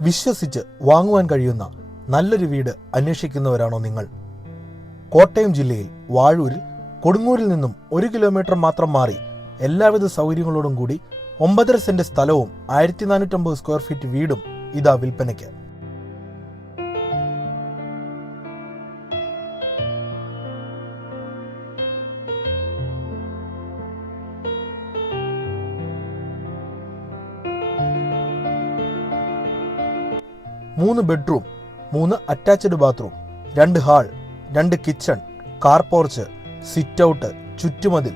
വിശ്വസിച്ച് വാങ്ങുവാൻ കഴിയുന്ന നല്ലൊരു വീട് അന്വേഷിക്കുന്നവരാണോ നിങ്ങൾ? കോട്ടയം ജില്ലയിൽ വാഴൂരിൽ കൊടുങ്ങൂരിൽ നിന്നും ഒരു കിലോമീറ്റർ മാത്രം മാറി എല്ലാവിധ സൗകര്യങ്ങളോടും കൂടി ഒമ്പതര സെന്റ് സ്ഥലവും ആയിരത്തി നാനൂറ്റമ്പത് സ്ക്വയർ ഫീറ്റ് വീടും ഇതാ വിൽപ്പനയ്ക്ക്. മൂന്ന് ബെഡ്റൂം മൂന്ന് അറ്റാച്ച്ഡ് ബാത്റൂം രണ്ട് ഹാൾ രണ്ട് kitchen car porch sit out ചുറ്റുമതിൽ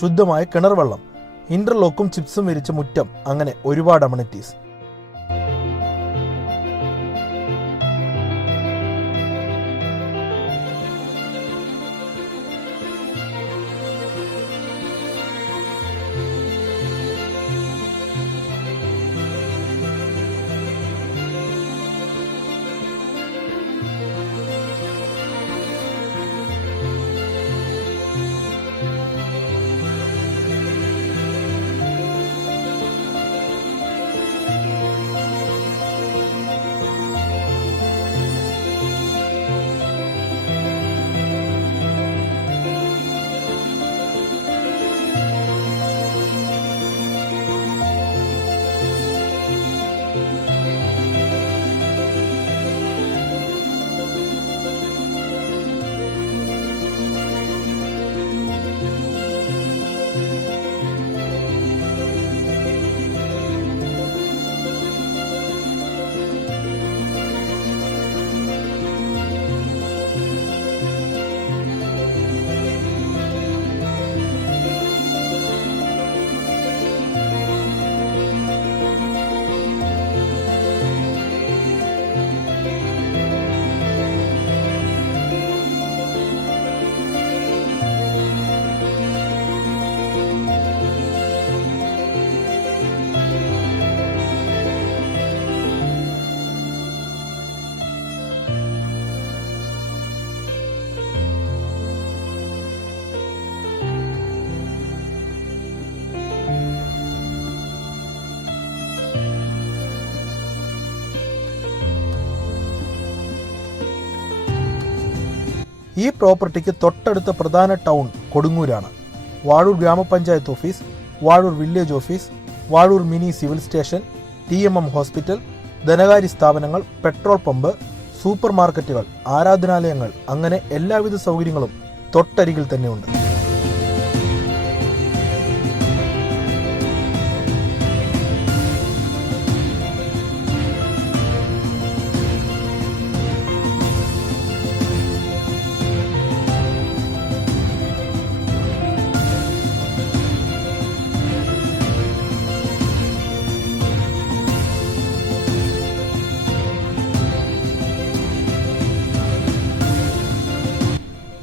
ശുദ്ധമായ കിണർ വെള്ളം ഇന്റർലോക്കും ചിപ്സും വിരിച്ച മുറ്റം അങ്ങനെ ഒരുപാട് അമണിറ്റീസ് ഈ പ്രോപ്പർട്ടിക്ക് തൊട്ടടുത്ത പ്രധാന ടൗൺ കൊടുങ്ങൂരാണ്. വാഴൂർ ഗ്രാമപഞ്ചായത്ത് office Vazhoor village office Vazhoor mini civil station T M M hospital ധനകാര്യ സ്ഥാപനങ്ങൾ പെട്രോൾ പമ്പ് സൂപ്പർ മാർക്കറ്റുകൾ ആരാധനാലയങ്ങൾ അങ്ങനെ എല്ലാവിധ സൗകര്യങ്ങളും തൊട്ടരികിൽ തന്നെയുണ്ട്.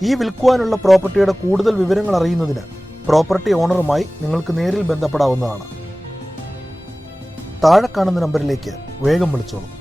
ഈ വിൽക്കുവാനുള്ള പ്രോപ്പർട്ടിയുടെ കൂടുതൽ വിവരങ്ങൾ അറിയുന്നതിന് പ്രോപ്പർട്ടി ഓണറുമായി നിങ്ങൾക്ക് നേരിൽ ബന്ധപ്പെടാവുന്നതാണ്. താഴെ കാണുന്ന നമ്പറിലേക്ക് വേഗം വിളിച്ചോളൂ.